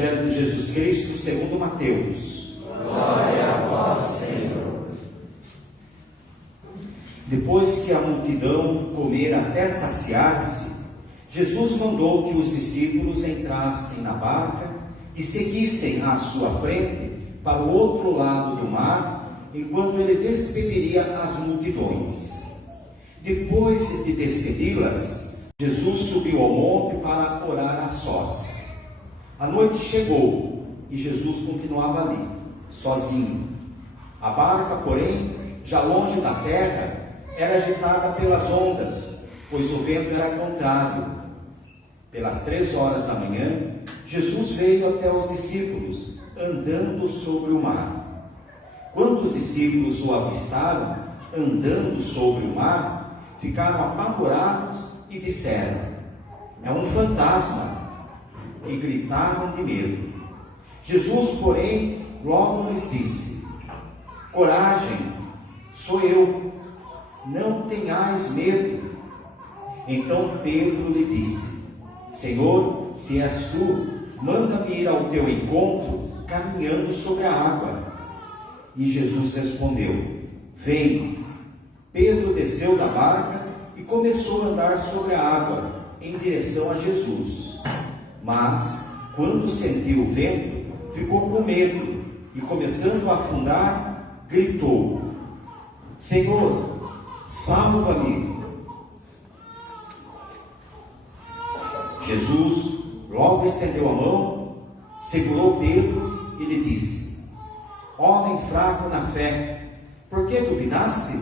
Evangelho de Jesus Cristo segundo Mateus. Glória a vós, Senhor. Depois que a multidão comera até saciar-se, Jesus mandou que os discípulos entrassem na barca e seguissem à sua frente para o outro lado do mar, enquanto ele despediria as multidões. Depois de despedi-las, Jesus subiu ao monte para orar a sós. A noite chegou e Jesus continuava ali, sozinho. A barca, porém, já longe da terra, era agitada pelas ondas, pois o vento era contrário. Pelas 3 horas da manhã, Jesus veio até os discípulos, andando sobre o mar. Quando os discípulos o avistaram, andando sobre o mar, ficaram apavorados e disseram: é um fantasma, e gritaram de medo. Jesus, porém, logo lhes disse: coragem, sou eu, não tenhais medo. Então Pedro lhe disse: Senhor, se és tu, manda-me ir ao teu encontro, caminhando sobre a água. E Jesus respondeu: vem. Pedro desceu da barca e começou a andar sobre a água, em direção a Jesus. Mas, quando sentiu o vento, ficou com medo e, começando a afundar, gritou: Senhor, salva-me. Jesus logo estendeu a mão, segurou Pedro e lhe disse: homem fraco na fé, por que duvidaste?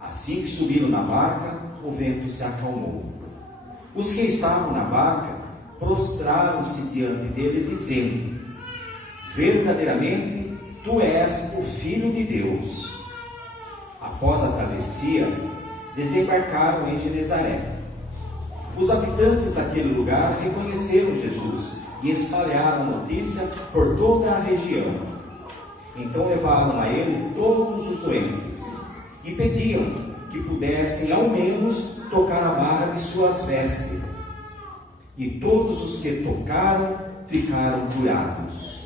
Assim que subiram na barca, o vento se acalmou. Os que estavam na barca prostraram-se diante dele, dizendo: verdadeiramente tu és o Filho de Deus. Após a travessia, desembarcaram em Genezaré. Os habitantes daquele lugar reconheceram Jesus e espalharam a notícia por toda a região. Então levaram a ele todos os doentes e pediam que pudessem ao menos tocar a barra de suas vestes. E todos os que tocaram ficaram curados.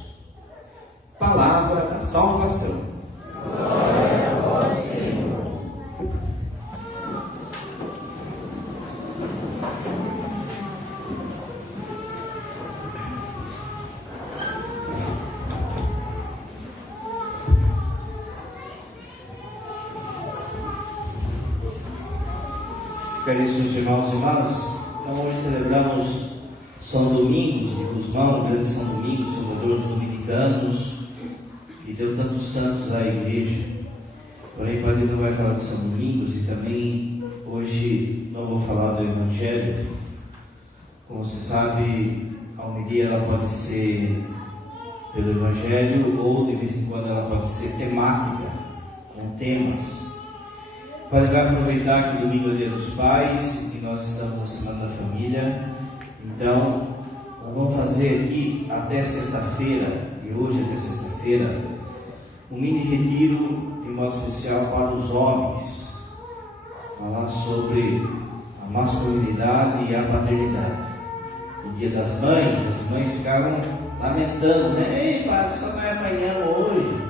Palavra da salvação. Glória a vós, Senhor. Caríssimos irmãos e irmãs, então hoje celebramos São Domingos de Gusmão, grande São Domingos, fundador dos dominicanos, que deu tantos santos à igreja. Porém, o padre não vai falar de São Domingos e também hoje não vou falar do Evangelho. Como você sabe, a homilia ela pode ser pelo Evangelho ou de vez em quando ela pode ser temática, com temas. O Padre vai aproveitar que domingo é o Dia dos Pais e nós estamos na Semana da Família. Então, nós vamos fazer aqui até sexta-feira, e hoje até sexta-feira, um mini retiro de modo especial para os homens, falar sobre a masculinidade e a paternidade. No Dia das Mães, as mães ficaram lamentando, né? Ei, padre, só vai apanhando hoje.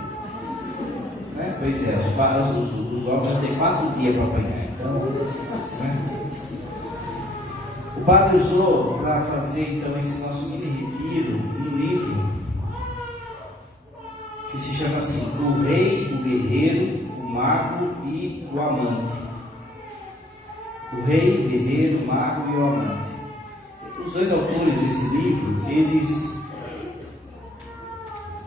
Né? Pois é, os homens vão ter 4 dias para apanhar, então. Né? O padre usou para fazer então esse nosso mini retiro um livro que se chama assim: O Rei, o Guerreiro, o Mago e o Amante. O Rei, o Guerreiro, o Mago e o Amante. Os dois autores desse livro, eles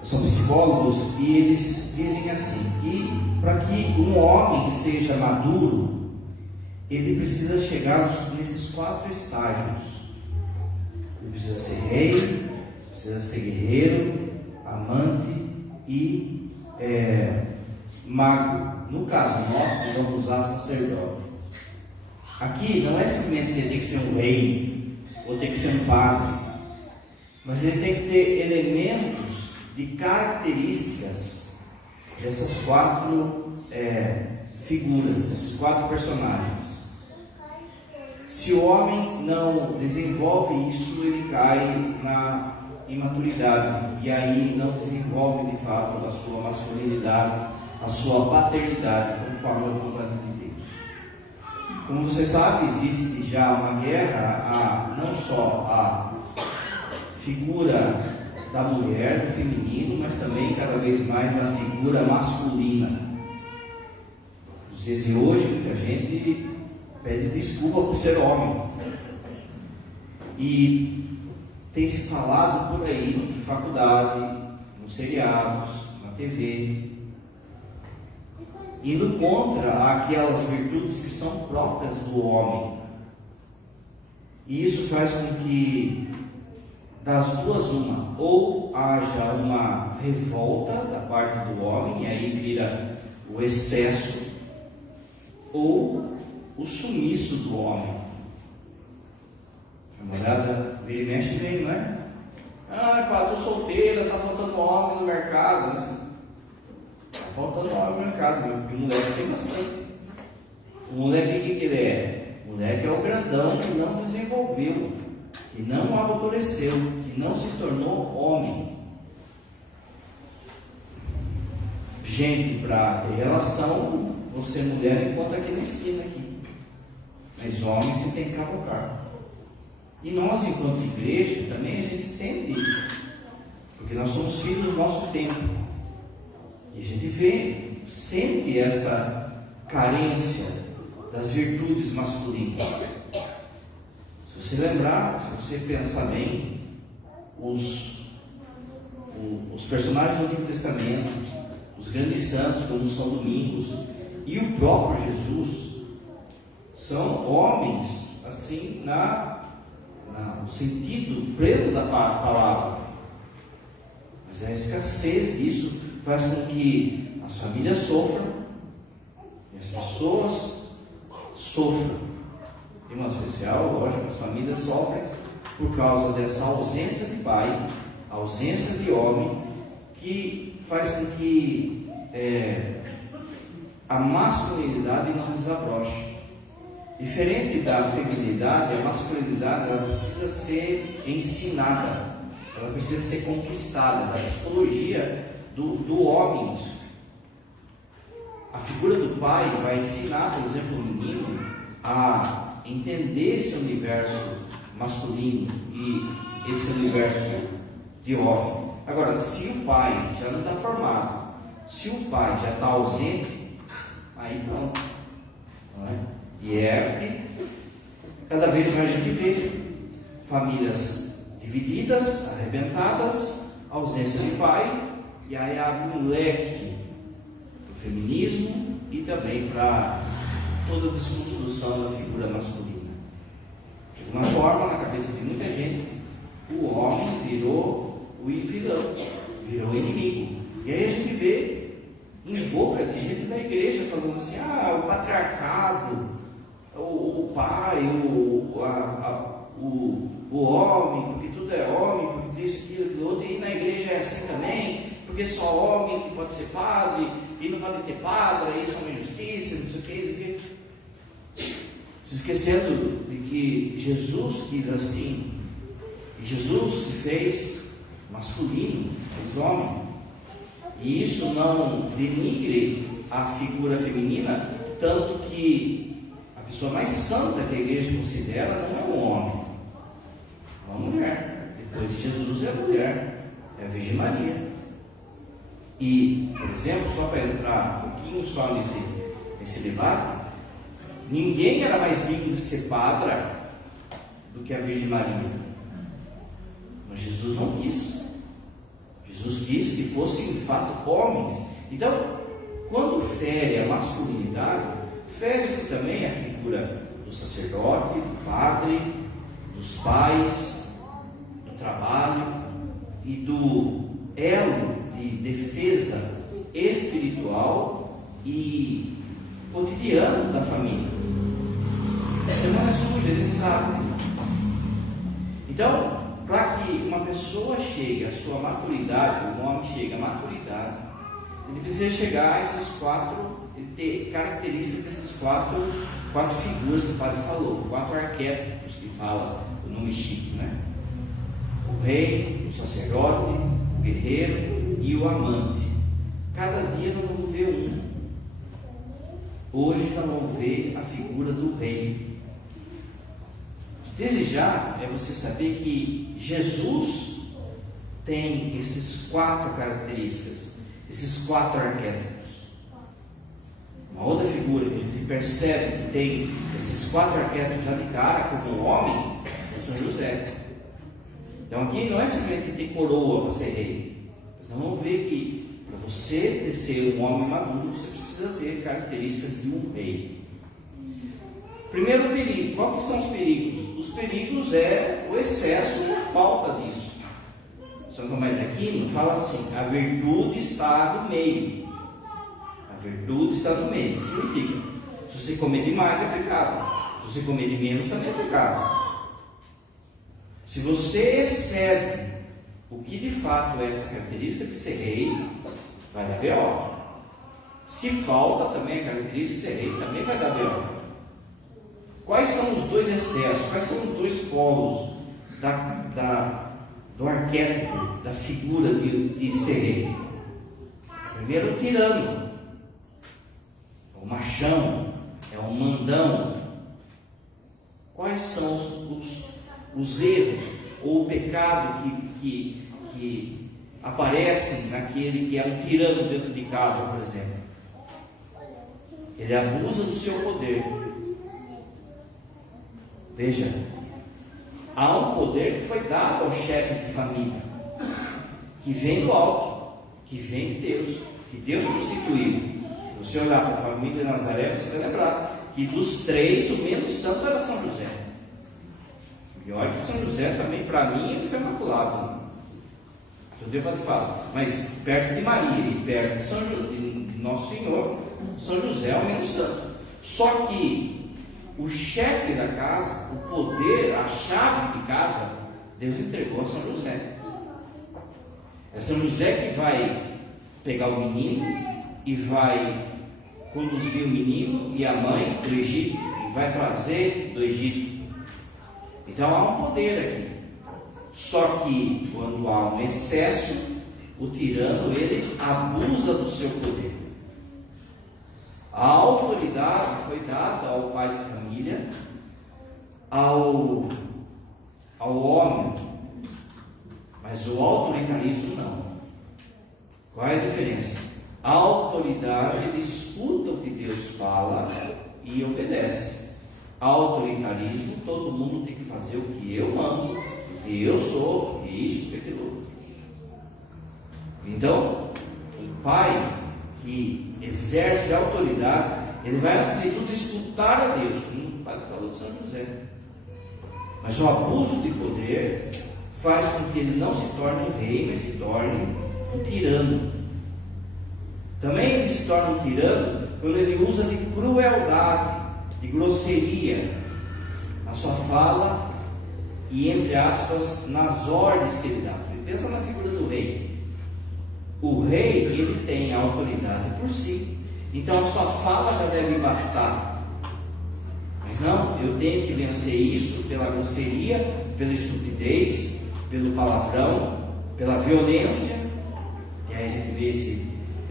são psicólogos e eles dizem assim, que para que um homem seja maduro, ele precisa chegar nesses 4 estágios. Ele precisa ser rei, precisa ser guerreiro, amante e mago. No caso nosso, vamos usar sacerdote. Aqui não é simplesmente que ele tem que ser um rei ou tem que ser um padre, mas ele tem que ter elementos de características dessas 4 figuras, desses 4 personagens. Se o homem não desenvolve isso, ele cai na imaturidade e aí não desenvolve de fato a sua masculinidade, a sua paternidade conforme a vontade de Deus. Como você sabe, existe já uma guerra não só a figura da mulher, do feminino, mas também cada vez mais a figura masculina. Nos dias de hoje, muita gente pede desculpa por ser homem. E tem se falado por aí, em faculdade, nos seriados, na TV, indo contra aquelas virtudes que são próprias do homem. E isso faz com que, das duas uma, ou haja uma revolta da parte do homem, e aí vira o excesso, ou o sumiço do homem. A mulherada vira e mexe bem, não é? Pá, tô solteira, tá faltando homem no mercado. Tá faltando homem no mercado, porque o moleque tem bastante. O moleque, o que ele é? O moleque é o grandão que não desenvolveu, que não amadureceu, que não se tornou homem. Gente, para ter relação, você mulher encontra aqui na esquina aqui. Mas homem você tem que cavocar. E nós, enquanto igreja, também a gente sente, porque nós somos filhos do nosso tempo. E a gente sente essa carência das virtudes masculinas. Se você lembrar, se você pensar bem, os personagens do Antigo Testamento, os grandes santos, como São Domingos, e o próprio Jesus, são homens, assim, no sentido pleno da palavra. Mas a escassez disso faz com que as famílias sofram e as pessoas sofram. De uma especial, lógico, as famílias sofrem por causa dessa ausência de pai, ausência de homem, que faz com que a masculinidade não desabroche. Diferente da feminilidade, a masculinidade ela precisa ser ensinada, ela precisa ser conquistada. Da psicologia do homem, isso. A figura do pai vai ensinar, por exemplo, o menino a entender esse universo masculino e esse universo de homem. Agora, se o pai já não está formado, se o pai já está ausente, aí pronto, não é? E é que cada vez mais a gente vê famílias divididas, arrebentadas, ausência de pai, e aí abre um leque para o feminismo e também para toda a desconstrução da figura masculina. De alguma forma, na cabeça de muita gente, o homem virou o vilão, virou o inimigo. E aí a gente vê em boca de gente da igreja falando assim: o patriarcado, o pai, o homem, porque tudo é homem, porque isso, aquilo, outro, e na igreja é assim também, porque só homem que pode ser padre, e não pode ter padre, isso é uma injustiça, não sei o que, isso aqui. Se esquecendo de que Jesus quis assim, e Jesus se fez masculino, se fez homem, e isso não denigre a figura feminina, tanto que a pessoa mais santa que a igreja considera não é um homem, é uma mulher. Depois de Jesus é a mulher, é a Virgem Maria. E, por exemplo, só para entrar um pouquinho só nesse debate, ninguém era mais digno de ser padre do que a Virgem Maria. Mas Jesus não quis. Jesus quis que fossem de fato homens. Então, quando fere a masculinidade, fere-se também a figura do sacerdote, do padre, dos pais, do trabalho e do elo de defesa espiritual e cotidiano da família. A semana é suja, eles sabem. Então, para que uma pessoa chegue à sua maturidade, um homem chegue à maturidade, ele precisa chegar a esses ele ter características desses quatro figuras que o padre falou, 4 arquétipos que fala o nome chique, né? O rei, o sacerdote, o guerreiro e o amante. Cada dia nós vamos ver um. Hoje nós vamos ver a figura do rei. Desejar é você saber que Jesus tem esses 4 características, esses 4 arquétipos. Uma outra figura que a gente percebe que tem esses 4 arquétipos já de cara como homem é São José. Então aqui não é simplesmente ter coroa para ser rei. Nós vamos ver que para você ser um homem maduro, você precisa ter características de um rei. Primeiro perigo, qual que são os perigos? Os perigos é o excesso e a falta disso. São Tomás Aquino fala assim: a virtude está no meio. A virtude está no meio. Significa, se você comer demais é pecado, se você comer de menos também é pecado. Se você excede o que de fato é essa característica de ser rei, vai dar B.O. Se falta também a característica de ser rei, também vai dar B.O. Quais são os 2 excessos? Quais são os 2 polos do arquétipo, da figura de ser rei? Primeiro, o tirano, o machão, é o mandão. Quais são os erros ou o pecado que aparecem naquele que é um tirano dentro de casa, por exemplo? Ele abusa do seu poder. Veja, há um poder que foi dado ao chefe de família, que vem do alto, que vem de Deus, que Deus constituiu. Se você olhar para a família de Nazaré, você vai lembrar que dos 3, o menos santo era São José. E olha que São José também, para mim, ele foi imaculado. Deus pode falar, mas perto de Maria e perto de Nosso Senhor, São José é o menos santo. Só que o chefe da casa, o poder, a chave de casa, Deus entregou a São José. É São José que vai pegar o menino e vai conduzir o menino e a mãe do Egito, e vai trazer do Egito. Então há um poder aqui. Só que quando há um excesso, o tirano ele abusa do seu poder. A autoridade foi dada ao pai de família, ao homem, mas o autoritarismo não. Qual é a diferença? A autoridade, ele escuta o que Deus fala e obedece. Autoritarismo, todo mundo tem que fazer o que eu mando, o que eu sou, e isso, e aquilo. Então, o pai que exerce a autoridade, ele vai, antes de tudo, escutar a Deus, como o Padre falou de São José. Mas o abuso de poder faz com que ele não se torne um rei, mas se torne um tirano. Também ele se torna um tirano quando ele usa de crueldade, de grosseria na sua fala e, entre aspas, nas ordens que ele dá. Pensa na figura do rei. O rei, ele tem a autoridade por si, então a sua fala já deve bastar. Mas não, eu tenho que vencer isso pela grosseria, pela estupidez, pelo palavrão, pela violência. E aí a gente vê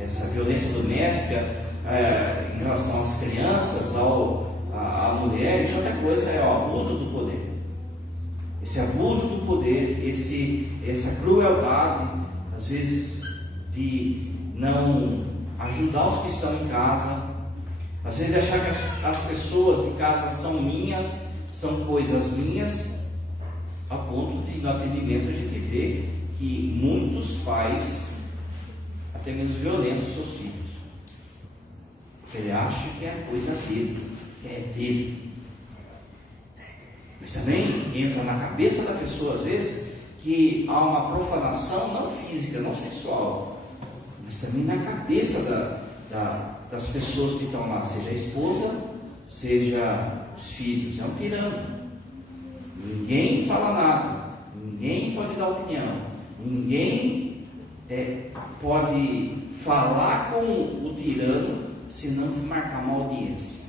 essa violência doméstica em relação às crianças, à mulher, e outra coisa é o abuso do poder. Esse abuso do poder, essa crueldade, às vezes, de não ajudar os que estão em casa, às vezes de achar que as pessoas de casa são minhas, são coisas minhas, a ponto de, no atendimento, a gente vê que muitos pais, até mesmo violentam seus filhos, porque ele acha que é coisa dele, que é dele. Mas também entra na cabeça da pessoa, às vezes, que há uma profanação não física, não sexual, mas também na cabeça das pessoas que estão lá, seja a esposa, seja os filhos. É um tirano. Ninguém fala nada, ninguém pode dar opinião, ninguém pode falar com o tirano se não marcar uma audiência.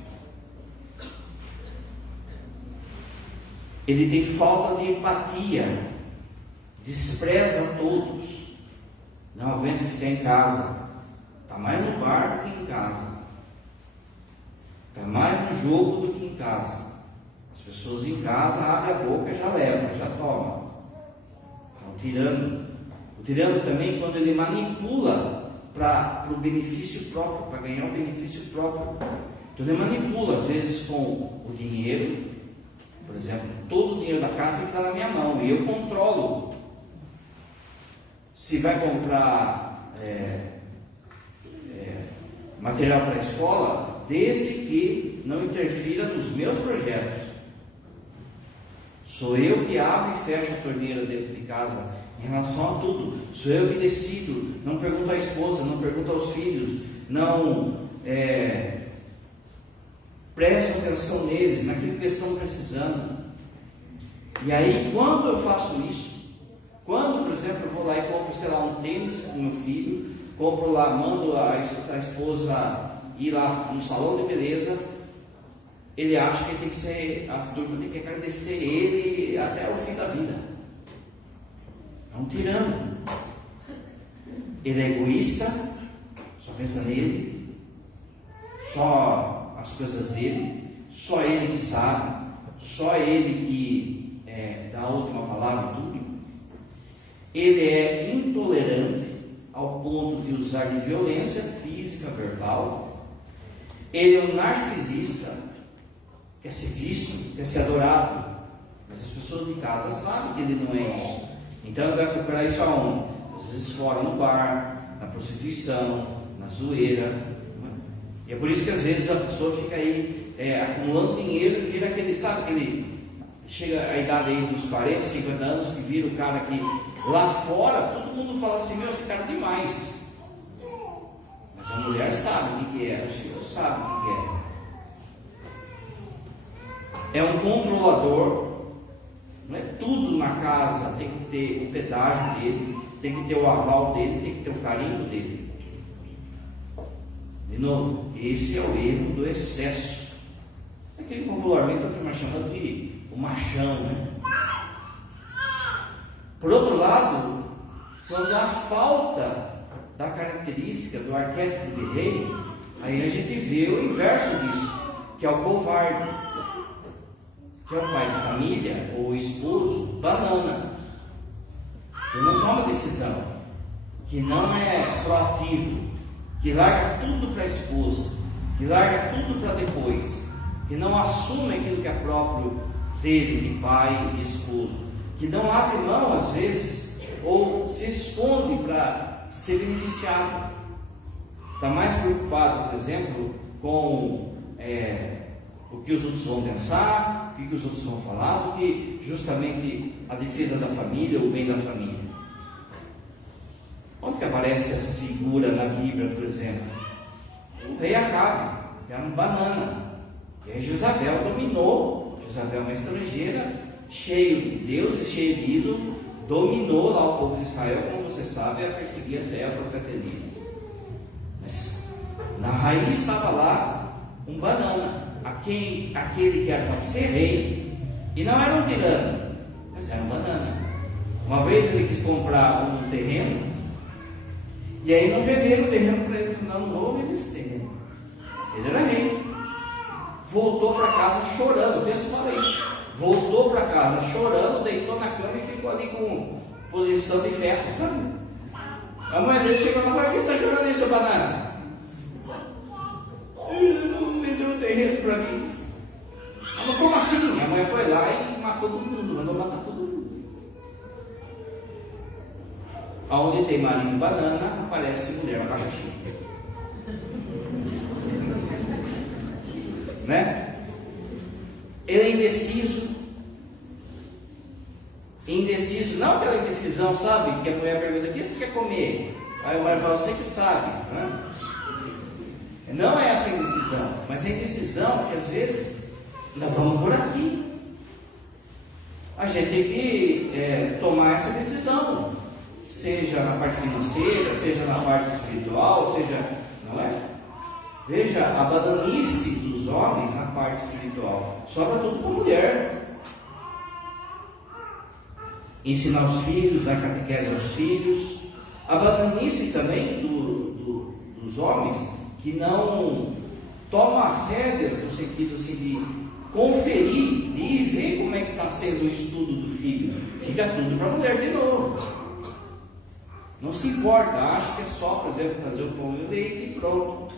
Ele tem falta de empatia, despreza todos, não aguenta ficar em casa, está mais no bar do que em casa, está mais no jogo do que em casa. As pessoas em casa abrem a boca e já leva, já toma. É um tirano. O tirano também, quando ele manipula para o benefício próprio, para ganhar o benefício próprio. Então ele manipula, às vezes, com o dinheiro. Por exemplo, todo o dinheiro da casa está na minha mão e eu controlo. Se vai comprar material para a escola, desde que não interfira nos meus projetos. Sou eu que abro e fecho a torneira dentro de casa em relação a tudo. Sou eu que decido. Não pergunto à esposa, não pergunto aos filhos, não presto atenção neles, naquilo que eles estão precisando. E aí, quando eu faço isso, quando, por exemplo, eu vou lá e compro, sei lá, um tênis para o meu filho, compro lá, mando a esposa ir lá no salão de beleza, ele acha que tem que ser, a turma tem que agradecer ele até o fim da vida. É um tirano. Ele é egoísta, só pensa nele, só as coisas dele, só ele que sabe, só ele que dá a última palavra em tudo. Ele é intolerante ao ponto de usar de violência física, verbal. Ele é um narcisista, quer ser visto, quer ser adorado, mas as pessoas de casa sabem que ele não é isso. Então ele vai procurar isso aonde? Às vezes fora, no bar, na prostituição, na zoeira. E é por isso que às vezes a pessoa fica aí acumulando dinheiro e vira aquele, sabe, aquele, chega a idade aí dos 40, 50 anos, que vira o cara que lá fora todo mundo fala assim, meu, esse cara é demais. Mas a mulher sabe o que é, o senhor sabe o que é. É um controlador. Não é tudo na casa, tem que ter o pedágio dele, tem que ter o aval dele, tem que ter o carinho dele. De novo, esse é o erro do excesso. É aquele popularmente o que nós chamamos de o machão, né? Por outro lado, quando há falta da característica do arquétipo de rei, aí a gente vê o inverso disso, que é o covarde, que é o pai de família ou o esposo banana, que não toma decisão, que não é proativo, que larga tudo para a esposa, que larga tudo para depois, que não assume aquilo que é próprio dele, de pai e de esposo, que não abre mão às vezes, ou se esconde para ser beneficiado. Está mais preocupado, por exemplo, com o que os outros vão pensar, o que os outros vão falar, do que justamente a defesa da família, o bem da família. Onde que aparece essa figura na Bíblia, por exemplo? O rei Acabe, que era um banana. E aí Jezabel dominou. Jezabel é uma estrangeira, cheio de Deus e cheio de ídolo, dominou lá o povo de Israel, como você sabe, a perseguir até a profeta Elias. Mas na raiz estava lá um banana, aquele que era para ser rei, e não era um tirano, mas era um banana. Uma vez ele quis comprar um terreno, e aí não venderam o terreno para ele. Não vou vender esse terreno. Ele era rei. Voltou para casa chorando. O texto fala isso. Voltou para casa chorando, deitou na cama e ficou ali com posição de feto, sabe? A mãe dele chegou lá e falou: por que você está chorando aí, seu banana? Ele não vendeu o terreno para mim. Mas como assim? A mãe foi lá e matou todo mundo, mandou matar todo mundo. Onde tem marido banana, aparece mulher abacaxi. Né? Ele é indeciso. Indeciso, não aquela indecisão, sabe? Que a mulher pergunta: o que você quer comer? Aí o marido fala: você que sabe. Né? Não é essa indecisão, mas a indecisão que às vezes nós vamos por aqui. A gente tem que tomar essa decisão, seja na parte financeira, seja na parte espiritual, seja, não é? Veja a badanice dos homens na parte espiritual, sobra tudo para a mulher. ensinar os filhos, a catequese aos filhos, a bananice também dos homens que não tomam as rédeas no sentido assim de conferir, de ir ver como é que está sendo o estudo do filho. Fica tudo para a mulher de novo. Não se importa, acha que é só, por exemplo, fazer o pão e o leite e pronto.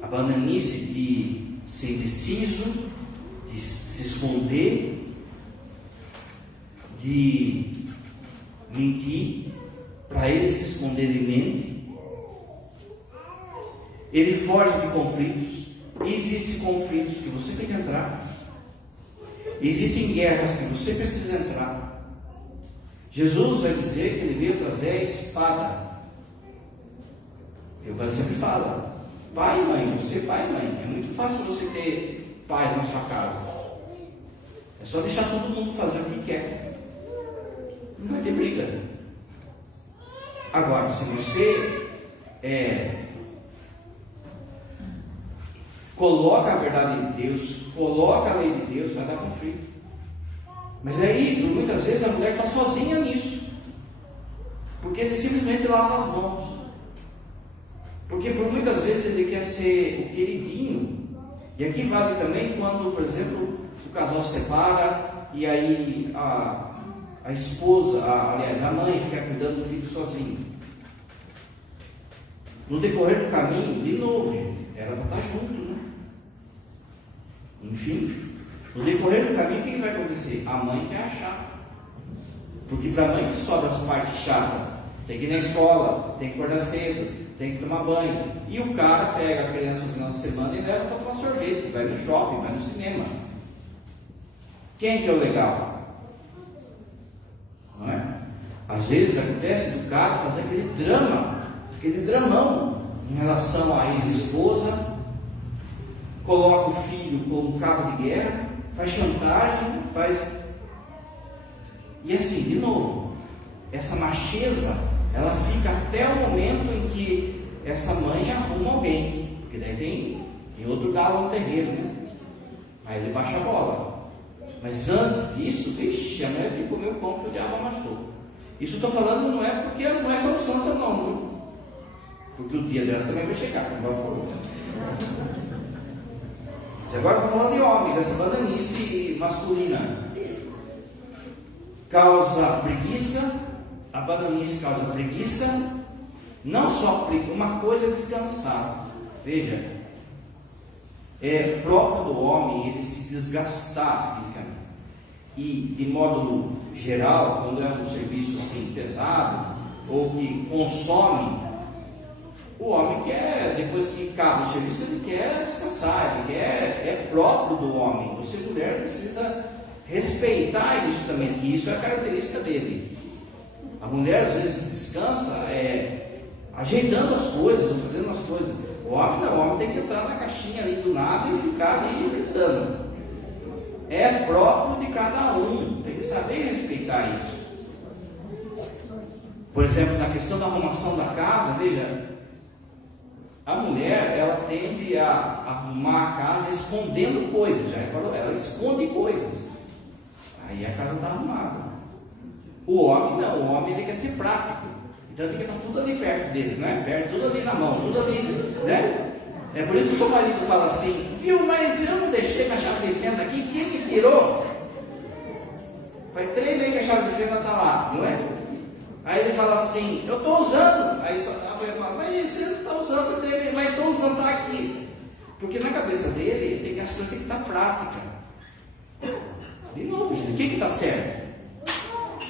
A bananice de ser indeciso, de se esconder, de mentir, para ele se esconder, ele mente. Ele foge de conflitos. Existem conflitos que você tem que entrar. Existem guerras que você precisa entrar. Jesus vai dizer que ele veio trazer a espada. Eu sempre falo, pai e mãe, você pai e mãe, é muito fácil você ter paz na sua casa. É só deixar todo mundo fazer o que quer. Não vai ter briga. Agora, se você coloca a verdade de Deus, coloca a lei de Deus, vai dar conflito. Mas aí, muitas vezes, a mulher está sozinha nisso. Porque ele simplesmente lava as mãos. Porque por muitas vezes ele quer ser o queridinho. E aqui vale também quando, por exemplo, o casal separa e aí a esposa, aliás, a mãe fica cuidando do filho sozinho. No decorrer do caminho, de novo, gente, era para estar junto, né? Enfim, no decorrer do caminho, o que vai acontecer? A mãe quer achar. Porque para a mãe que sobra as partes chatas, tem que ir na escola, tem que acordar cedo, tem que tomar banho. E o cara pega a criança no final de semana e leva para tomar sorvete, vai no shopping, vai no cinema. Quem que é o legal? Não é? Às vezes acontece do cara fazer aquele drama, aquele dramão em relação à ex-esposa, coloca o filho como cabo de guerra, faz chantagem, e assim, de novo, essa macheza, ela fica até o momento em que essa mãe arruma alguém, porque daí tem outro galo no terreiro, né? Aí ele baixa a bola. Mas antes disso, vixe, a mulher tem que comer o pão que o diabo amassou. Isso eu estou falando não é porque as mães são santas não, viu? Porque o dia delas também vai chegar, como vai falar. Mas agora eu estou falando de homem, dessa bananice masculina. Causa preguiça, a bananice causa preguiça, não só preguiça, uma coisa é descansar. Veja, é próprio do homem ele se desgastar fisicamente. E de modo geral, quando é um serviço assim pesado, ou que consome, o homem quer, depois que acaba o serviço, ele quer descansar, ele quer, é próprio do homem. Você, mulher, precisa respeitar isso também, que isso é a característica dele. A mulher às vezes descansa ajeitando as coisas, ou fazendo as coisas. O homem não, o homem tem que entrar na caixinha ali do nada e ficar ali pensando. É próprio de cada um, tem que saber respeitar isso. Por exemplo, na questão da arrumação da casa, veja, a mulher, ela tende a arrumar a casa escondendo coisas, já reparou? Ela esconde coisas, aí a casa está arrumada. O homem não, o homem ele quer ser prático, então tem que estar tudo ali perto dele, não é? Perto, tudo ali na mão, tudo ali, né? É por isso que o seu marido fala assim, viu, mas eu não deixei minha chave de fenda aqui, quem me tirou? Faz 3 meses que a chave de fenda está lá, não é? Aí ele fala assim, eu estou usando. Aí a mulher fala, mas você não está usando, faz 3 meses, mas estou usando, está aqui. Porque na cabeça dele, as coisas têm que estar práticas. De novo, gente, o que está certo?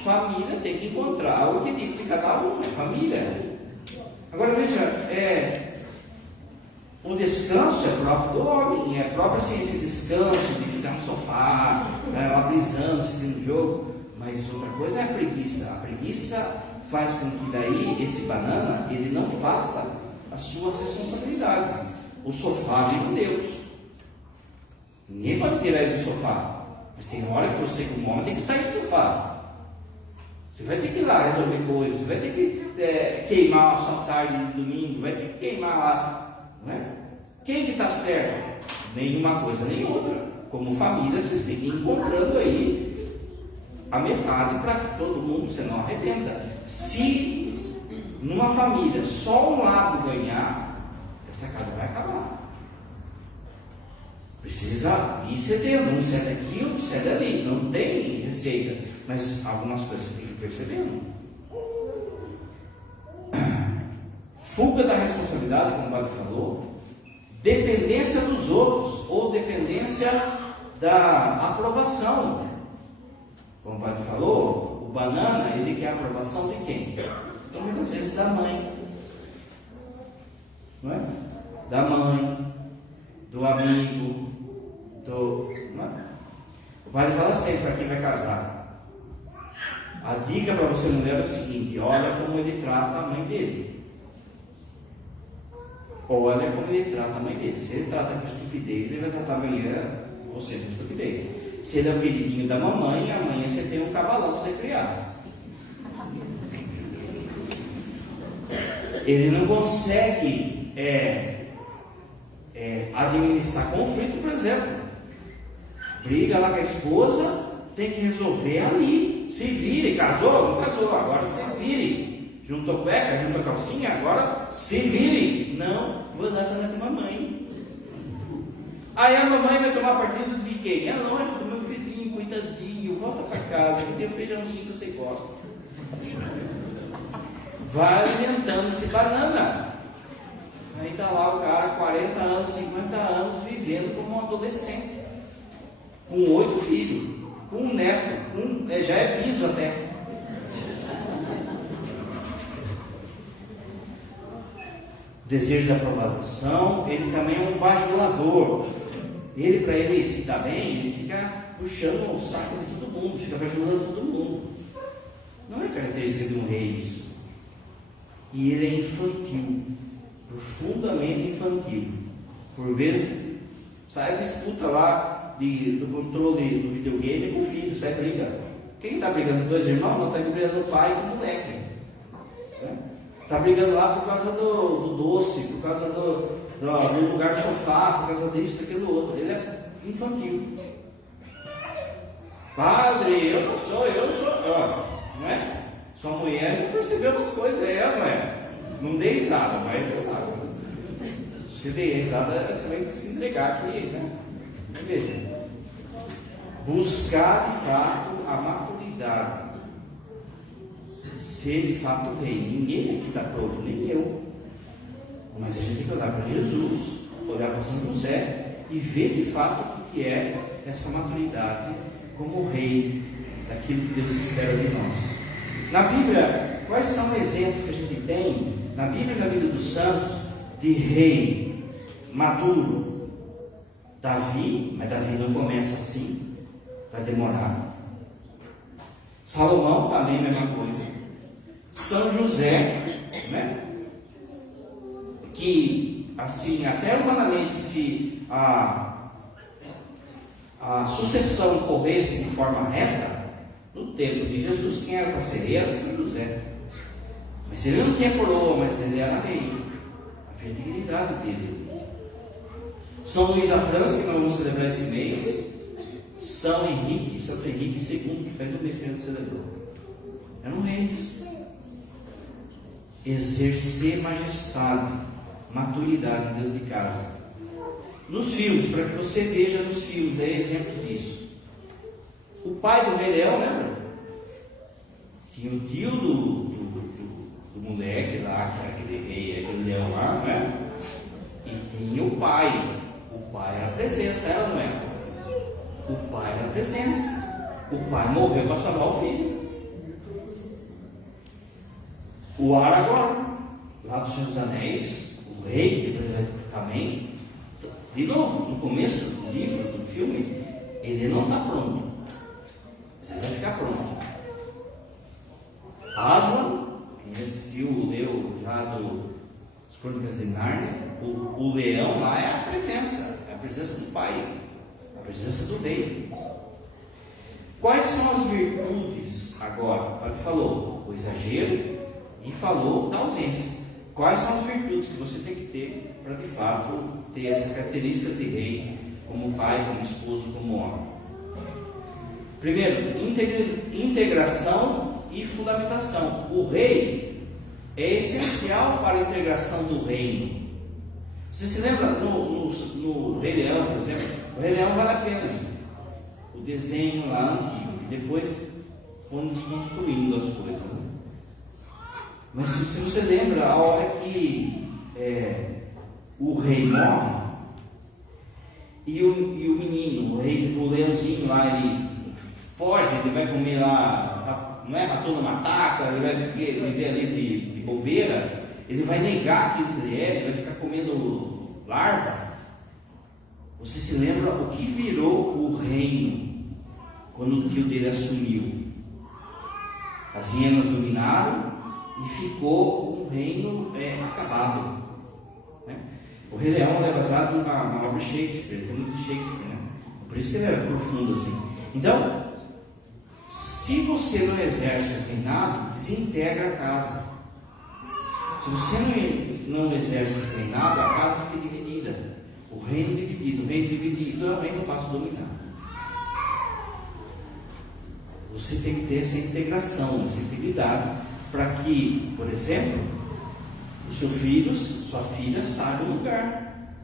Família tem que encontrar o equilíbrio de cada um, é família. Agora veja, o descanso é próprio do homem, é própria ciência de descanso, de ficar no sofá, lá brisando, assistindo jogo. Mas outra coisa é a preguiça. A preguiça faz com que daí esse banana ele não faça as suas responsabilidades. O sofá vem com Deus. Ninguém pode tirar ele do sofá. Mas tem hora que você, como homem, tem que sair do sofá. Você vai ter que ir lá resolver coisas, vai ter que queimar a sua tarde de domingo, vai ter que queimar lá. Não é? Quem que está certo? Nenhuma coisa nem outra. Como família, vocês têm que ir encontrando aí a metade para que todo mundo se não arrependa. Se numa família só um lado ganhar, essa casa vai acabar. Precisa ir cedendo, um cede aqui, outro cede ali. Não tem receita, mas algumas coisas você tem que ir percebendo. Fuga da responsabilidade, como o padre falou, dependência dos outros ou dependência da aprovação. Como o padre falou, o banana, ele quer a aprovação de quem? Então, muitas vezes da mãe, não é? Da mãe, do amigo, não é? O padre fala sempre para quem vai casar. A dica para você, mulher, é o seguinte: olha como ele trata a mãe dele. Olha como ele trata a mãe dele. Se ele trata com estupidez, ele vai tratar amanhã você com estupidez. Se ele é o queridinho da mamãe, amanhã você tem um cavalão para você criar. Ele não consegue administrar conflito, por exemplo. Briga lá com a esposa, tem que resolver ali. Se vire, casou, não casou, agora se vire. Juntou cueca, juntou calcinha, agora se vire. Não, vou dar fazer com a mamãe. Aí a mamãe vai tomar partido de quem? É lógico, do meu filhinho, coitadinho, volta para casa, que tem feijãozinho que você gosta. Vai alimentando esse banana. Aí está lá o cara, 40 anos, 50 anos, vivendo como um adolescente, com 8 filhos, com um neto, já é piso até. Desejo de aprovação, ele também é um bajulador. Ele, para ele se dar bem, ele fica puxando o saco de todo mundo, fica bajulando todo mundo. Não é característica de um rei isso. E ele é infantil, profundamente infantil. Por vezes, sai a disputa lá do controle do videogame com o filho, sai briga. Quem está brigando? Dois irmãos? Não, está brigando o pai com o moleque. Está brigando lá por causa do doce, por causa do lugar do sofá, por causa disso, daquilo outro. Ele é infantil. Padre, eu não sou, não é? Sua mulher não percebeu umas coisas, não é? Não dê risada, mas se você der risada, você vai se entregar aqui, né? Veja. Buscar de fato a maturidade. Ser de fato o rei. Ninguém aqui está pronto, nem eu. Mas a gente tem que olhar para Jesus, olhar para São José e ver de fato o que é essa maturidade como rei daquilo que Deus espera de nós. Na Bíblia, quais são exemplos que a gente tem na Bíblia e na vida dos santos de rei maduro? Davi, mas Davi não começa assim, vai demorar. Salomão também, mesma coisa. São José, né? Que assim, até humanamente, se a sucessão corresse de forma reta, no tempo de Jesus, quem era para ser rei era São José. Mas ele não tinha coroa, mas ele era rei. A dignidade dele. São Luís da França, que nós vamos celebrar esse mês. Santo Henrique II, que faz um mês que a gente celebrou. Eram reis. Exercer majestade, maturidade dentro de casa. Nos filmes, para que você veja nos filmes, é exemplo disso. O pai do Rei Leão, lembra? Tinha o tio do moleque lá, que era aquele rei, aquele leão lá, não é? E tinha o pai. O pai era a presença, ela não é? O pai era a presença. O pai morreu para salvar o filho. O Aragorn, lá do Senhor dos Anéis, o rei também, de novo, no começo do livro, do filme, ele não está pronto, mas ele vai ficar pronto. Aslan, quem assistiu, leu já das Crônicas de Nárnia, o leão lá é a presença do pai, a presença do rei. Quais são as virtudes agora? Ele falou o exagero e falou da ausência. Quais são as virtudes que você tem que ter para de fato ter essas características de rei, como pai, como esposo, como homem? Primeiro, integração e fundamentação. O rei é essencial para a integração do reino. Você se lembra no Rei Leão, por exemplo? O Rei Leão vale a pena, gente. O desenho lá antigo, e depois foram desconstruindo as coisas. Né? Mas se você lembra, a hora que o rei morre, e o menino, o leãozinho lá, ele foge, ele vai comer lá, não é, ratona matata, ele vai viver ali de bobeira, ele vai negar aquilo que ele vai ficar comendo larva. Você se lembra o que virou o reino quando o tio dele assumiu? As hienas dominaram e ficou um reino acabado. Né? O Rei Leão é baseado na obra de Shakespeare, tem muito de Shakespeare, né? Por isso que ele era profundo assim. Então, se você não exerce o reinado, desintegra a casa. Se você não exerce esse reinado, a casa fica dividida. O reino dividido é um reino fácil de dominar. Você tem que ter essa integração, essa integridade, para que, por exemplo, os seus filhos, sua filha, saibam o lugar.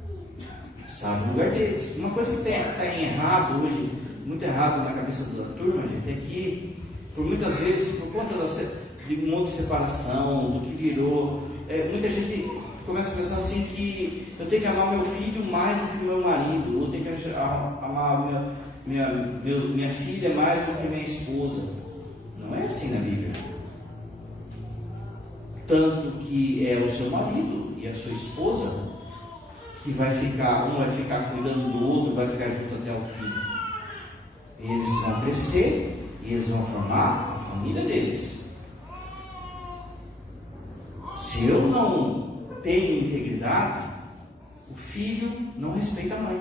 Saibam o lugar deles. Uma coisa que está errado hoje, muito errado na cabeça da turma, gente, é que, por muitas vezes, por conta de um monte de separação, do que virou, muita gente começa a pensar assim que eu tenho que amar meu filho mais do que meu marido, ou eu tenho que amar minha filha mais do que minha esposa. Não é assim na Bíblia. Tanto que é o seu marido e a sua esposa que vai ficar, um vai ficar cuidando do outro, vai ficar junto até o fim. Eles vão crescer e eles vão formar a família deles. Se eu não tenho integridade, o filho não respeita a mãe.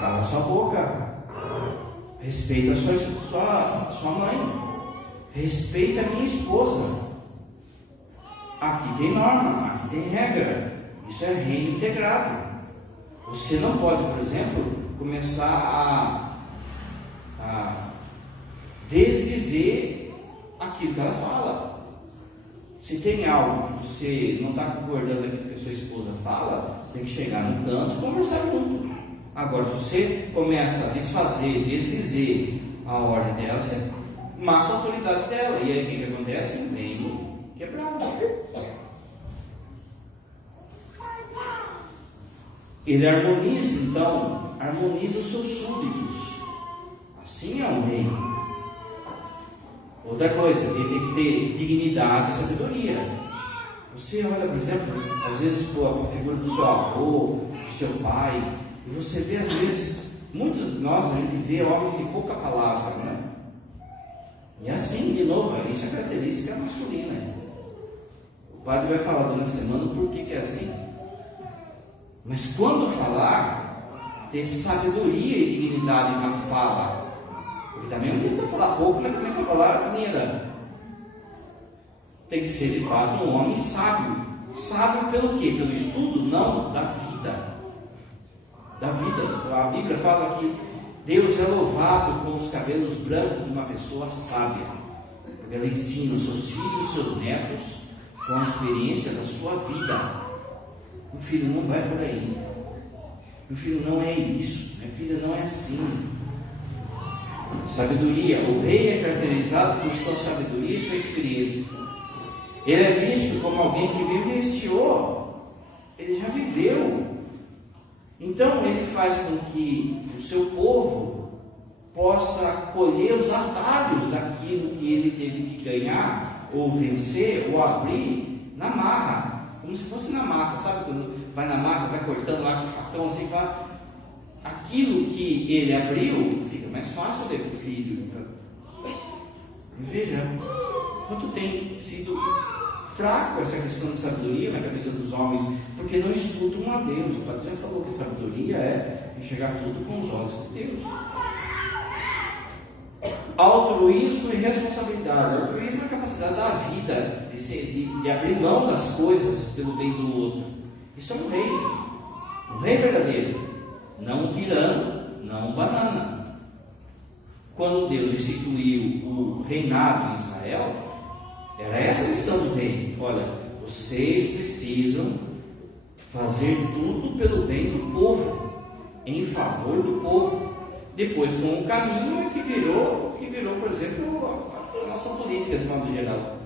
Cala sua boca. Respeita a sua mãe. Respeita a minha esposa. Aqui tem norma, aqui tem regra. Isso é reino integrado. Você não pode, por exemplo, começar a desdizer aquilo que ela fala. Se tem algo que você não está concordando com aquilo que a sua esposa fala, você tem que chegar no canto e conversar junto. Agora, se você começa a desdizer a ordem dela, você mata a autoridade dela. E aí o que acontece? O reino quebrado. Ele harmoniza os seus súditos. Assim é um rei. Outra coisa, ele tem que ter dignidade e sabedoria. Você olha, por exemplo, às vezes a figura do seu avô, do seu pai, e você vê, às vezes, muitos de nós, a gente vê homens de pouca palavra, né? E assim, de novo, isso é característica masculina. O padre vai falar durante a semana por que é assim. Mas quando falar, ter sabedoria e dignidade na fala. Porque também não tenta falar pouco, mas começa a falar asneira. Tem que ser, de fato, um homem sábio. Sábio pelo quê? Pelo estudo? Não, da vida. Da vida. A Bíblia fala que Deus é louvado com os cabelos brancos de uma pessoa sábia, porque ela ensina os seus filhos, os seus netos, com a experiência da sua vida. O filho não vai por aí. O filho não é isso. Minha filha não é assim. Sabedoria. O rei é caracterizado por sua sabedoria e sua experiência. Ele é visto como alguém que vivenciou. Ele já viveu. Então ele faz com que o seu povo possa colher os atalhos daquilo que ele teve que ganhar, ou vencer, ou abrir na marra, como se fosse na mata, sabe? Quando vai na mata, vai cortando lá com o facão, assim, aquilo que ele abriu, fica mais fácil para o filho. Mas veja, quanto tem sido fraco essa questão de sabedoria na cabeça dos homens, porque não estudam a Deus. O padre já falou que sabedoria é enxergar tudo com os olhos de Deus. Altruísmo e responsabilidade. Altruísmo é a capacidade da vida, de abrir mão das coisas pelo bem do outro. Isso é um rei verdadeiro, não um tirano, não um banana. quando Deus instituiu o reinado em Israel, era essa a missão do rei. Olha, vocês precisam fazer tudo pelo bem do povo, em favor do povo. Depois, com o caminho, é que virou, por exemplo, a nossa política de modo geral.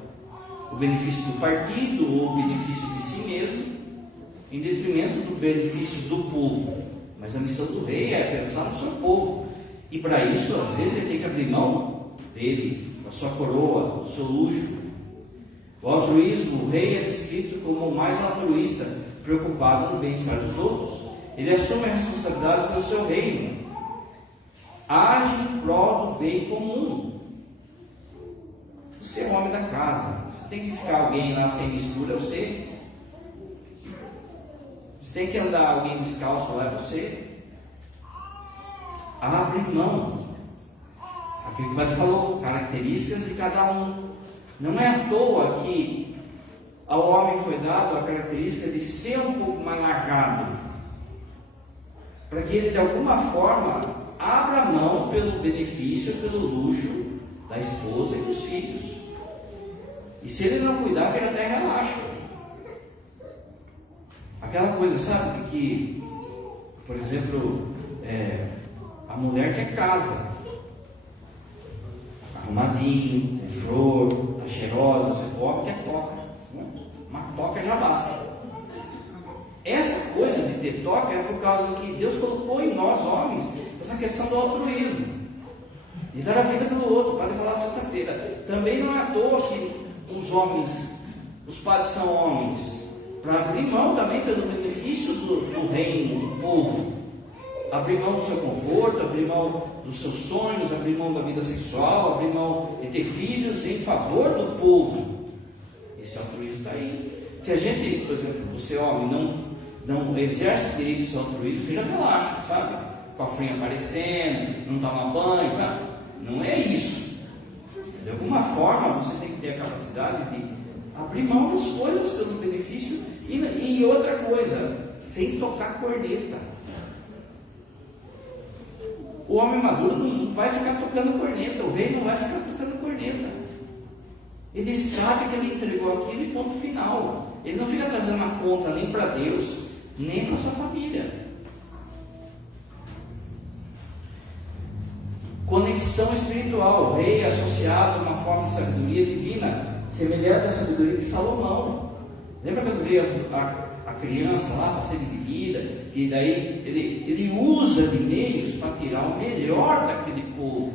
O benefício do partido ou o benefício de si mesmo, em detrimento do benefício do povo. Mas a missão do rei é pensar no seu povo. E para isso, às vezes, ele tem que abrir mão dele, da sua coroa, do seu luxo. O altruísmo, o rei é descrito como o mais altruísta, preocupado no bem-estar dos outros. Ele assume a responsabilidade pelo seu reino. Age em prol do bem comum. Você é o homem da casa. Você tem que ficar alguém lá sem mistura, eu sei. Você tem que andar alguém descalço lá, é você. Abre mão. Aquilo que o Padre falou, características de cada um. Não é à toa que ao homem foi dado a característica de ser um pouco mais largado, para que ele de alguma forma abra mão pelo benefício, pelo luxo da esposa e dos filhos. E se ele não cuidar, vira até relaxo. Aquela coisa, sabe, de que, por exemplo, a mulher quer casa, arrumadinho, tem flor, tá cheirosa, você pobre, quer toca. Uma toca já basta. Essa coisa de ter toca é por causa que Deus colocou em nós, homens, essa questão do altruísmo e dar a vida pelo outro. Pode falar sexta-feira. Também não é à toa que os homens, os padres são homens, para abrir mão também pelo benefício do reino, do povo. Abrir mão do seu conforto, abrir mão dos seus sonhos, abrir mão da vida sexual, abrir mão de ter filhos em favor do povo. Esse altruísmo está aí. Se a gente, por exemplo, você homem, não exerce o direito do seu altruísmo, fica relaxo, sabe? Com a frinha aparecendo, não toma banho, sabe? Não é isso. De alguma forma você tem que ter a capacidade de abrir mão das coisas pelo benefício. E outra coisa, sem tocar corneta. O homem maduro não vai ficar tocando corneta, o rei não vai ficar tocando corneta. Ele sabe que ele entregou aquilo e ponto final. Ele não fica trazendo uma conta nem para Deus, nem para sua família. Conexão espiritual, o rei é associado a uma forma de sabedoria divina, semelhante à sabedoria de Salomão. Lembra quando veio a criança lá para ser dividida, que daí ele usa de meios para tirar o melhor daquele povo,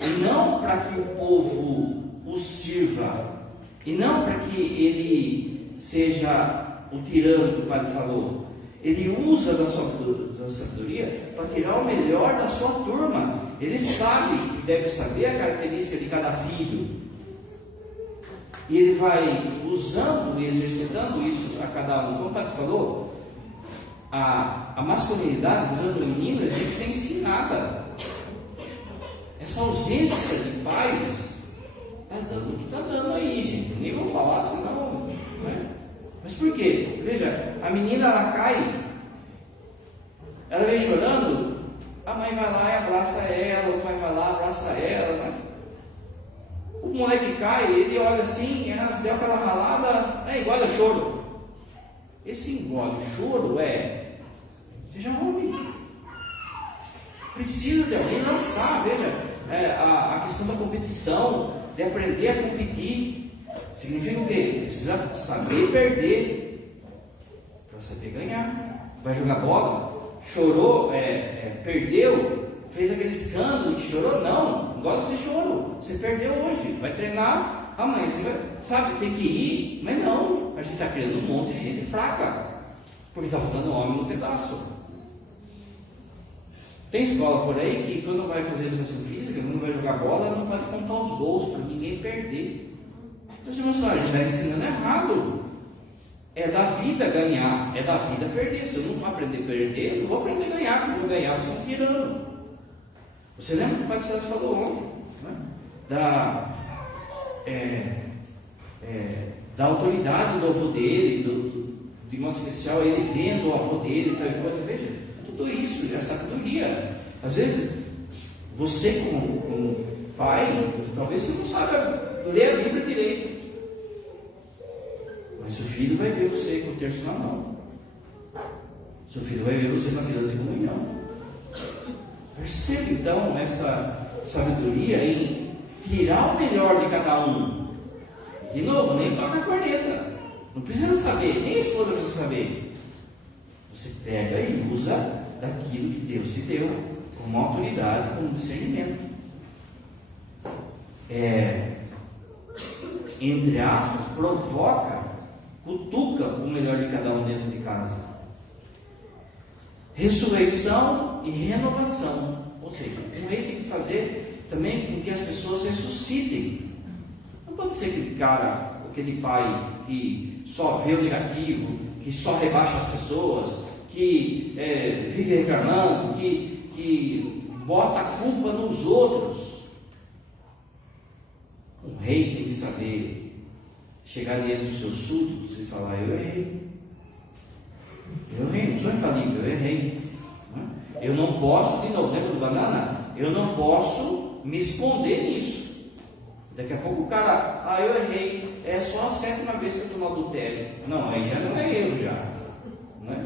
e não para que o povo o sirva, e não para que ele seja o tirano que o Padre falou. Ele usa da sabedoria para tirar o melhor da sua turma. Ele sabe e deve saber a característica de cada filho. E ele vai usando e exercitando isso a cada um. Como o Padre falou, a masculinidade, usando o menino, ele tem que ser ensinada. Essa ausência de pais está dando o que está dando aí, gente. Eu nem vou falar, senão. Né? Mas por quê? Veja, a menina ela cai, ela vem chorando, a mãe vai lá e abraça ela, o pai vai lá e abraça ela, né? O moleque cai, ele olha assim, ela deu aquela ralada, engole o choro. Esse engole o choro seja homem. Precisa de alguém lançar, veja, a questão da competição, de aprender a competir. Significa o quê? Precisa saber perder para saber ganhar. Vai jogar bola, chorou, perdeu, fez aquele escândalo e chorou, não gosta de choro, você perdeu hoje, vai treinar amanhã, você vai, sabe, tem que ir, mas não, a gente está criando um monte de gente fraca, porque está faltando homem no pedaço. Tem escola por aí que quando vai fazer educação física, quando vai jogar bola, não pode contar os gols para ninguém perder. Então, a gente está ensinando errado. É da vida ganhar, é da vida perder. Se eu não aprender a perder, eu não vou aprender a ganhar, porque eu vou ganhar, eu sou um tirano. Você lembra que o Padre César falou ontem, né? Da autoridade do avô dele, de modo especial, ele vendo o avô dele e tal coisa. Veja, tudo isso, é sabedoria. Às vezes, Você como pai, talvez você não saiba ler a Bíblia direito, mas seu filho vai ver você com o terço na mão. Seu filho vai ver você na fila de comunhão. Percebe então essa sabedoria em tirar o melhor de cada um. De novo, nem toca a corneta. Não precisa saber, nem a esposa precisa saber. Você pega e usa daquilo que Deus te deu, como autoridade, como discernimento. Entre aspas, provoca, cutuca o melhor de cada um dentro de casa. Ressurreição e renovação. Ou seja, um rei tem que fazer também com que as pessoas ressuscitem. Não pode ser aquele cara, aquele pai que só vê o negativo, que só rebaixa as pessoas, que vive reclamando, que bota a culpa nos outros. Um rei tem que saber chegar diante dos seus súditos e falar: eu errei, não sou infalível, eu errei. Eu não posso, de novo, lembra do banana? Eu não posso me esconder nisso. Daqui a pouco o cara: eu errei, é só a 7ª vez que eu estou no adultério. Não, aí já não é eu já, não é?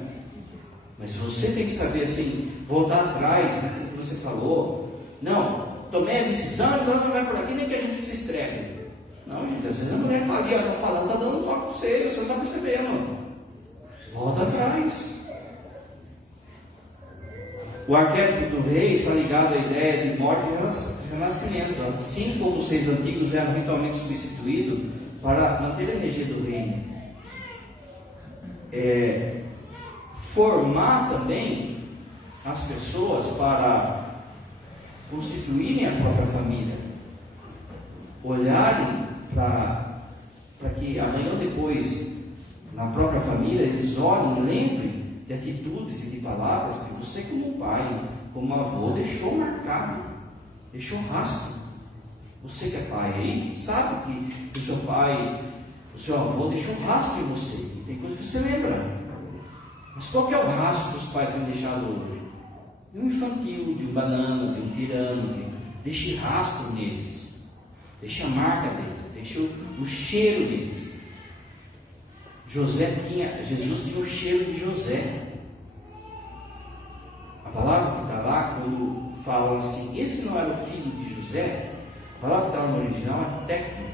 Mas você tem que saber assim, voltar atrás naquilo que você falou. Não, tomei a decisão, então não vai por aqui nem que a gente se estrepe. Não, gente, às vezes a mulher está ali, está falando, está dando um toque para você não está percebendo. Volta atrás. O arquétipo do rei está ligado à ideia de morte e renascimento, assim como os reis antigos eram ritualmente substituídos para manter a energia do reino. Formar também as pessoas para constituírem a própria família, olharem para que amanhã ou depois, na própria família, eles olhem, lembrem de atitudes e de palavras que você, como pai, como avô, deixou marcado, deixou rastro. Você que é pai aí, sabe que o seu pai, o seu avô deixou rastro em você, e tem coisas que você lembra. Mas qual que é o rastro que os pais têm deixado hoje? De um infantil, de um banana, de um tirano. Deixe rastro neles, deixe a marca deles, deixe o cheiro deles. Jesus tinha o cheiro de José. A palavra que está lá, quando falam assim, esse não era o filho de José, a palavra que está no original é técnico.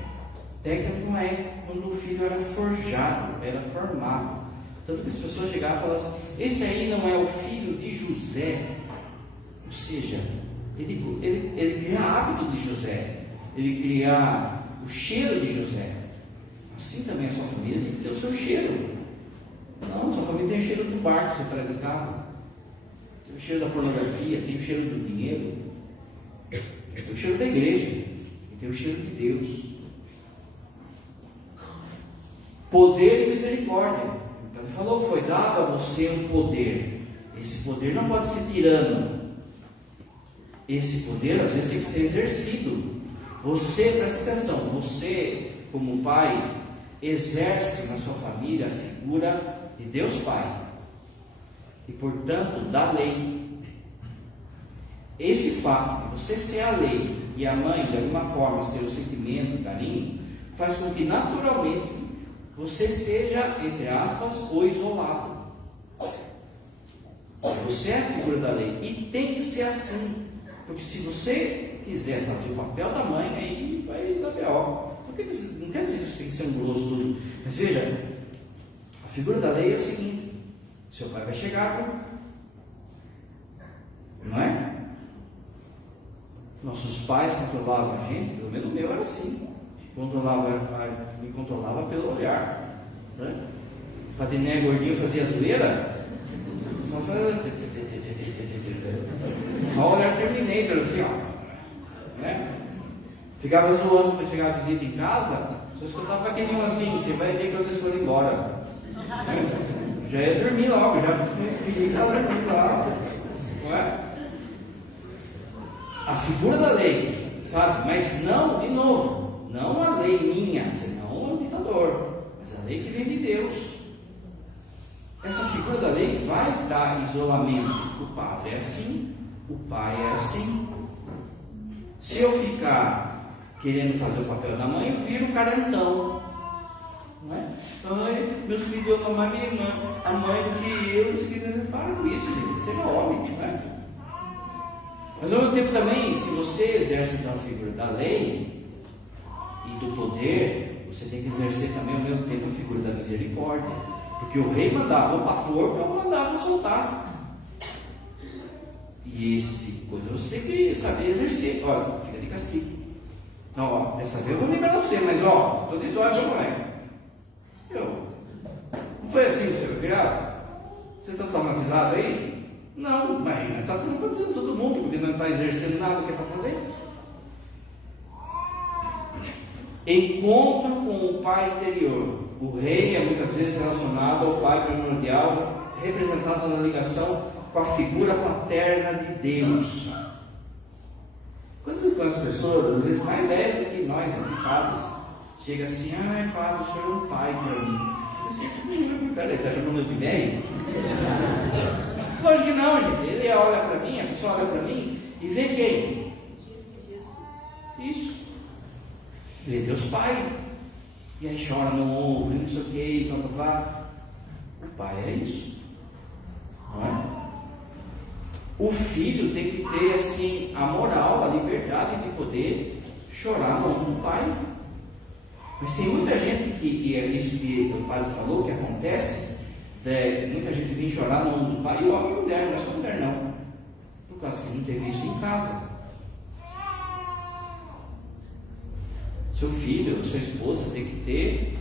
Técnico é quando o filho era forjado, era formado. Tanto que as pessoas chegavam e falavam assim: esse aí não é o filho de José. Ou seja, ele cria hábito de José, ele cria o cheiro de José. Assim também a sua família tem que ter o seu cheiro. Não, sua família tem o cheiro do bar que você traz de casa, tem o cheiro da pornografia, tem o cheiro do dinheiro, tem o cheiro da igreja, e tem o cheiro de Deus. Poder e misericórdia. Então ele falou: foi dado a você um poder. Esse poder não pode ser tirano. Esse poder às vezes tem que ser exercido. Você, presta atenção, você como pai exerce na sua família a figura de Deus Pai e, portanto, da lei. Esse fato de você ser a lei e a mãe, de alguma forma, ser o sentimento, o carinho, faz com que naturalmente você seja, entre aspas, o isolado. Você é a figura da lei e tem que ser assim, porque se você quiser fazer o papel da mãe, aí vai dar B.O. Não quer dizer que você tem que ser um grosso tudo, mas veja, a figura da lei é o seguinte: seu pai vai chegar, não é? Nossos pais controlavam a gente, pelo menos o meu era assim, me controlava pelo olhar, né? Patiné gordinho fazia zoeira, só olhar Terminator assim, ó, né? Ficava zoando para chegar a visita em casa, só escutava aquele assim, você vai ver quando eles forem embora. Já ia dormir logo, já fiquei dormir lá, não é? A figura da lei, sabe? Mas não, de novo, não a lei minha, senão um ditador, mas a lei que vem de Deus. Essa figura da lei vai dar isolamento. O padre é assim, o pai é assim, Se eu ficar querendo fazer o papel da mãe, eu viro um carentão. Não é? Ai, meus filhos amam mais minha irmã, a mãe do que eu. Isso aqui, para com isso, gente. Seja homem, não é? Mas ao mesmo tempo também, se você exerce então a figura da lei e do poder, você tem que exercer também ao mesmo tempo a figura da misericórdia. Porque o rei mandava para forca, ou mandava soltar. E esse coisa você tem que saber exercer. Olha, fica de castigo. Não, ó, dessa vez eu vou liberar você, mas ó, estou de zóio, meu moleque. Não foi assim que você foi criado? Você está traumatizado aí? Não, mas está traumatizando todo mundo, porque não está exercendo nada que é para fazer. Encontro com o pai interior. O rei é muitas vezes relacionado ao pai primordial, representado na ligação com a figura paterna de Deus. Quantas pessoas, às vezes mais velhas do que nós, aqui, padres, chega assim: ai, padre, o senhor é um pai para mim. Peraí, está chamando de velho? Lógico que não, gente. Ele olha para mim, a pessoa olha para mim e vê quem? Isso. Vê Deus Pai. E aí chora no ombro, não sei o que, blá. O pai é isso. Não é? O filho tem que ter assim a moral, a liberdade de poder chorar no ombro do pai. Mas tem muita gente e é isso que o padre falou, que acontece, muita gente vem chorar no ombro do pai, e o homem e mulher, não é só mulher não, por causa que não teve isso em casa. Seu filho, sua esposa tem que ter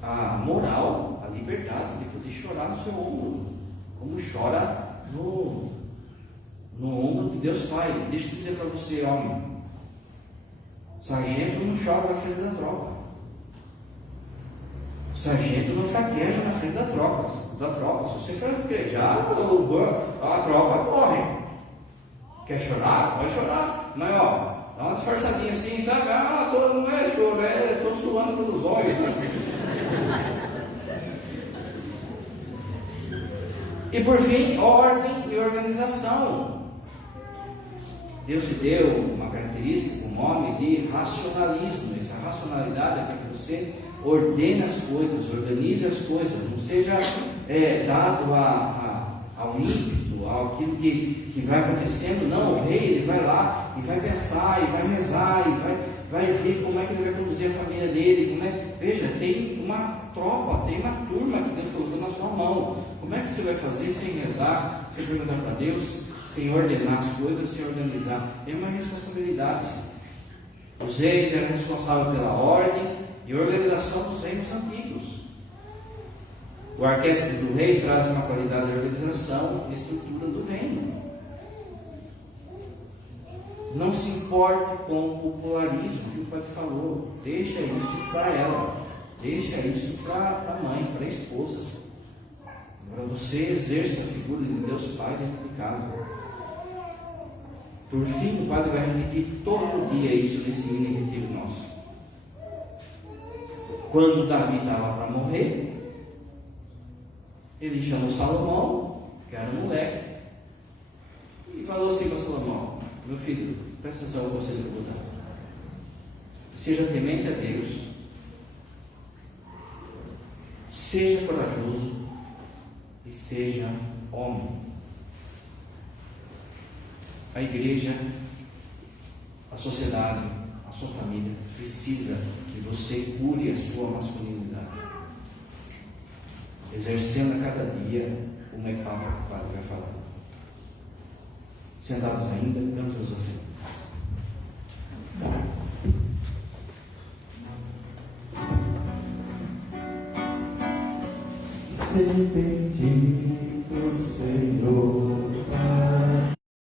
a moral, a liberdade de poder chorar no seu ombro, como chora no ombro de Deus Pai. Deixa eu dizer para você, homem, sargento não chora na frente da tropa, sargento não fraqueja na frente da tropa. Se você fraquejar, a tropa morre. Quer chorar? Vai chorar, mas ó, dá uma disfarçadinha assim, sabe? Não é choro, estou suando pelos olhos. E por fim, ordem e organização. Deus te deu uma característica, um nome de racionalismo. Essa racionalidade é para que você ordene as coisas, organize as coisas, não seja dado ao ímpeto, àquilo que vai acontecendo. Não, o rei ele vai lá e vai pensar, e vai rezar, e vai ver como é que ele vai conduzir a família dele. Veja, tem uma tropa, tem uma turma que Deus colocou na sua mão. Como é que você vai fazer sem rezar, sem perguntar para Deus, sem ordenar as coisas, sem organizar? É uma responsabilidade, gente. Os reis eram responsáveis pela ordem e organização dos reinos antigos. O arquétipo do rei traz uma qualidade de organização e estrutura do reino. Não se importe com o popularismo, que o padre falou. Deixa isso para ela, deixa isso para a mãe, para a esposa. Agora você exerça a figura de Deus Pai dentro de casa. Por fim, o padre vai repetir todo dia isso nesse mini retiro nosso. Quando Davi estava para morrer, ele chamou Salomão, que era um moleque, e falou assim para Salomão: meu filho, presta atenção ao conselho que eu vou dar. Seja temente a Deus, seja corajoso e seja homem. A igreja, a sociedade, a sua família precisa que você cure a sua masculinidade, exercendo a cada dia uma etapa que o padre vai falar. Sentados ainda, cantos os ofendidos. Ser bendito, Senhor.